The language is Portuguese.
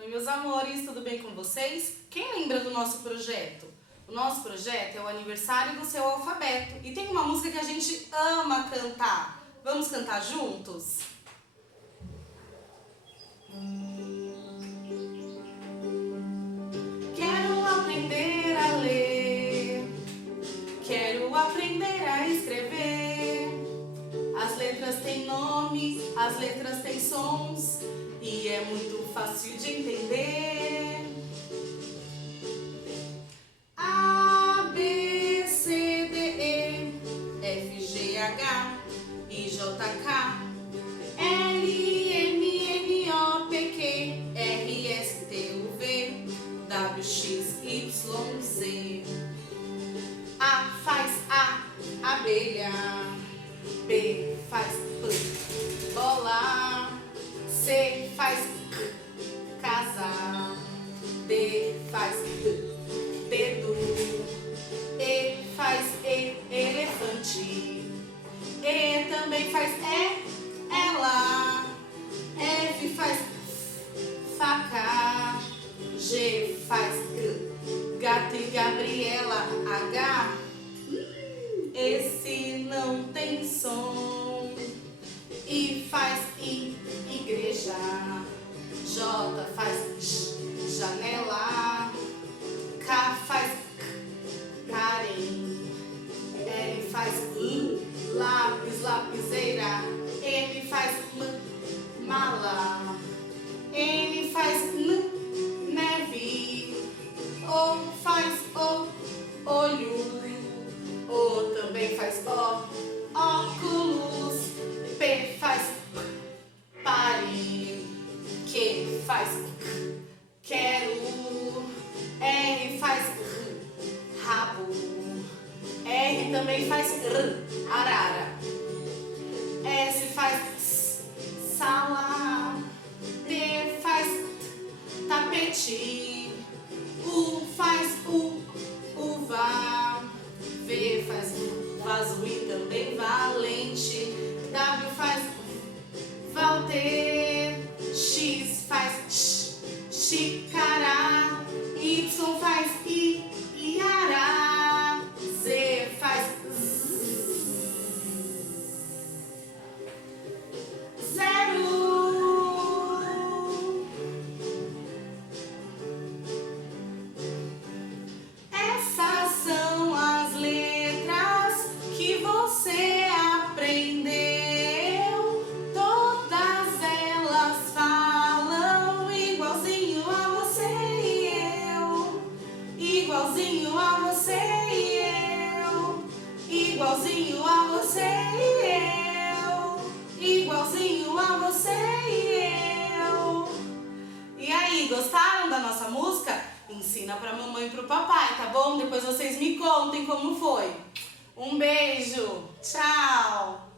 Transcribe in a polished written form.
Oi, meus amores, tudo bem com vocês? Quem lembra do nosso projeto? O nosso projeto é o aniversário do seu alfabeto e tem uma música que a gente ama cantar. Vamos cantar juntos? Quero aprender a ler, quero aprender a escrever. As letras têm nome, as letras têm sons e é muito fácil de entender. A, B, C, D, E, F, G, H, I, J, K, L, M, N, O, P, Q, R, S, T, U, V, W, X, Y, Z. A faz A, abelha. B faz P, bola. C faz C, casa. D faz D, dedo. E faz E, elefante. E também faz E, ela. F faz faca. G faz G, gato e Gabriela. H, esse não tem som. I faz I, igreja. J faz J, janela. K faz K, Karen. L faz L, lápis, lapiseira. M faz M, mala. N faz N, neve. O faz O, olho. O também faz O, óculos. P faz P, pare. Q faz Q, quero. R faz R, rabo. R também faz R, arara. S faz S, sala. T faz T, tapete. U faz U, uva. V faz vaso e também valente. W faz Walter. X faz X, xícara. Y faz I, iara. Z faz Z, zero. Essas são as letras que você aprendeu. Todas elas falam igualzinho a você e eu. Igualzinho a você e eu. Igualzinho a você e eu. Igualzinho a você e eu. E aí, gostaram da nossa música? Ensina pra mamãe e pro papai, tá bom? Depois vocês me contem como foi. Um beijo, tchau!